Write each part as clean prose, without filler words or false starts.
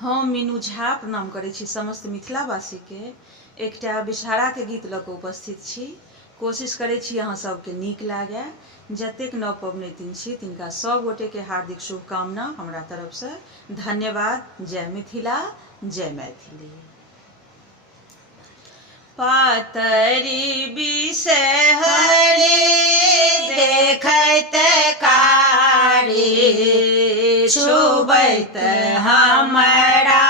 हम मीनू झा प्रणाम करै छी समस्त मिथिलावासी के। एकटा विषहारा के गीत लऽ कऽ उपस्थित छी। कोशिश करै छी अहाँ सबके नीक लागे। जतेक नव पबनैतिन छी तिनका सब गोटे के हार्दिक शुभकामना हमरा तरफ से। धन्यवाद। जय मिथिला, जय मैथिली। पातरी बिषहरी देखैत कारी, छुबैत हमरा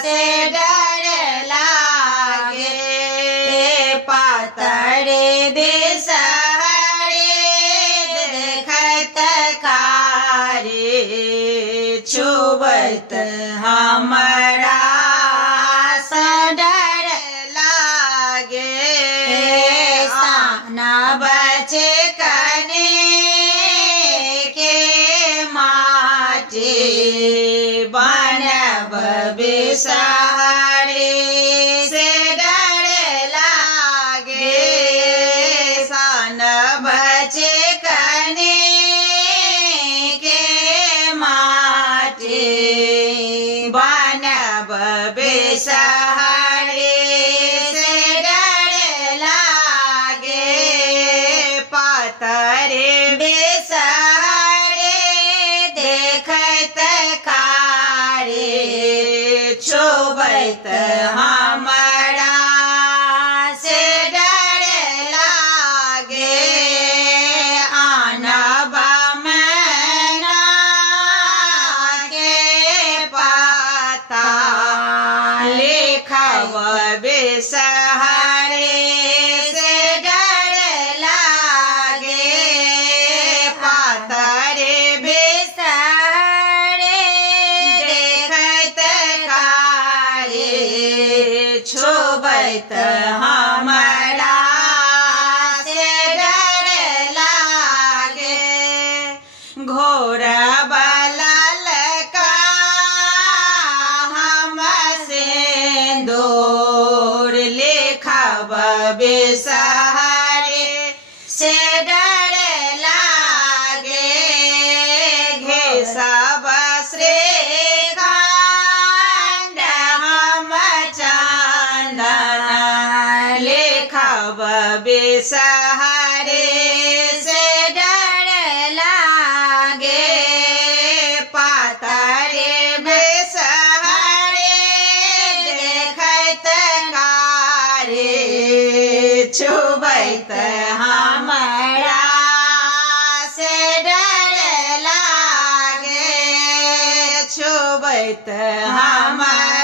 से डर लागे। पातरी बिषहरी देखैत कारी, छुबैत हमरा बचे कने के माटी बनब बिषहरी से डर लागे। सन बचे कने के माटी बनब बिषहरी से डर लागे। पातरी बिषहरी देखैत कारी, छुबैत हमरा से डर लागे। आनब मैना के पता, लिखब बिषहरी से डर लागे। पातरी बिषहरी देखैत कारी, छुबैत हमरा से डर लागे। घोरबला ललका हम सिंदूर, लिखब बिषहरी से डर लागे। घेसब श्रीखंड हम चंदन, लिखब बिषहरी से डर लागे। पातरी बिषहरी देखैत कारी, छुबैत हमरा से डर लागे। छुबैत हमरा